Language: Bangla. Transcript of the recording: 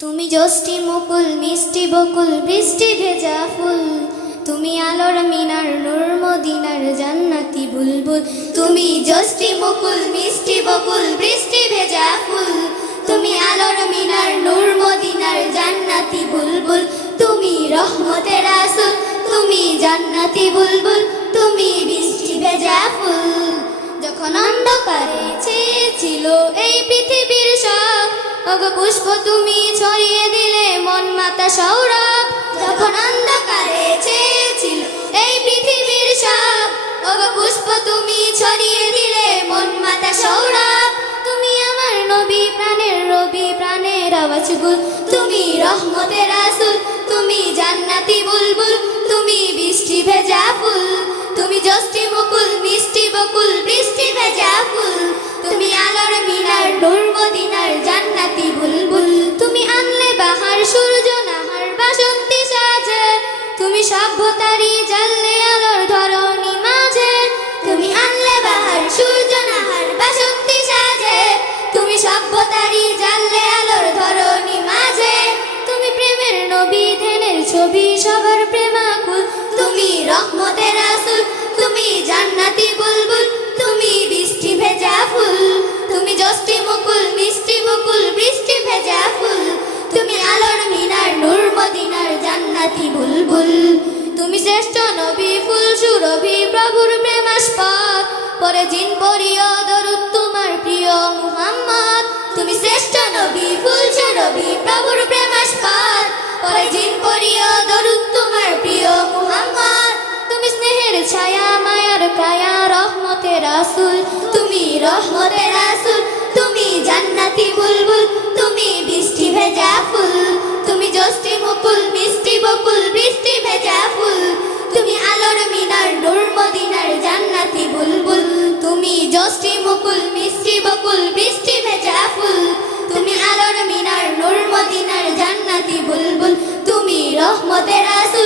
তুমি যষ্টি মুকুল মিষ্টি বকুল বৃষ্টি ভেজা ফুল, তুমি আলোর মিনার নূর মদিনার জান্নাতি বুলবুল। তুমি যষ্টি মুকুল মিষ্টি বকুল বৃষ্টি ভেজা ফুল, তুমি আলোর মিনার নূর মদিনার জান্নাতি বুলবুল। তুমি রহমতের রাসূল, তুমি জান্নাতি বুলবুল, তুমি বৃষ্টি ভেজা ফুল। যখন অন্ধকারে ছেয়েছিল এই পৃথিবীর সব, ওগো পুষ্প তুমি ছড়িয়ে দিলে মন মাতা সৌরভ। যখন অন্ধকারে ছেয়েছিল এই পৃথিবীর সব, ওগো পুষ্প তুমি ছড়িয়ে দিলে মন মাতা সৌরভ। তুমি আমার নবী প্রাণের রবি প্রাণের আওয়াজ গুল, তুমি রহমতের রাসূল, তুমি জান্নাতি বুলবুল, তুমি বৃষ্টি ভেজা ফুল। তুমি যষ্টি মুকুল মিষ্টি বকুল বৃষ্টি ভেজা ফুল, তুমি আলোর মিনার নূর মদিনার জান্নাতি বুলবুল। তুমি আনলে বাহার সূর্য নাহার বাসন্তী সাজে, তুমি সভ্যতারি জ্বাললে আলোর ধরণী মাঝে। তুমি আনলে বাহার সূর্য নাহার বাসন্তী সাজে, তুমি সভ্যতারি জ্বাললে আলোর ধরণী মাঝে। তুমি প্রেমের নবী ধ্যানের ছবি সবার প্রেমাকুল, তুমি রহমতের রাসূল, তুমি জান্নাতি বুলবুল, তুমি বৃষ্টি ভেজা ফুল। তুমি যষ্টি মুকুল মিষ্টি বকুল বৃষ্টি ভেজা ফুল, তুমি আলোর মিনার নূর মদিনার জান্নাতি বুলবুল। তুমি শ্রেষ্ঠ নবী ফুল সুরভি প্রভুর প্রেমাস্পদ, পরে জিন পরিও দরুদ তোমার প্রিয় মুহাম্মদ। তুমি শ্রেষ্ঠ নবী ফুল সুরভি প্রভুর প্রেমাস্পদ, পরে জিন পরিও দরুদ তোমার প্রিয় মুহাম্মদ। তুমি স্নেহের ছায়া মায়ার কায়া রহমতের রাসূল, তুমি রহমতের রাসূল, তুমি জান্নাতি বুলবুল, তুমি বৃষ্টি ভেজা ফুল। তুমি যষ্টি মুকুল মিষ্টি বকুল বৃষ্টি ভেজা ফুল, তুমি আলোর মিনার নূর মদিনার জান্নাতি বুলবুল। তুমি যষ্টি মুকুল মিষ্টি বকুল বৃষ্টি ভেজা ফুল, তুমি আলোর মিনার নূর মদিনার জান্নাতি বুলবুল। তুমি রহমতের রাসূল,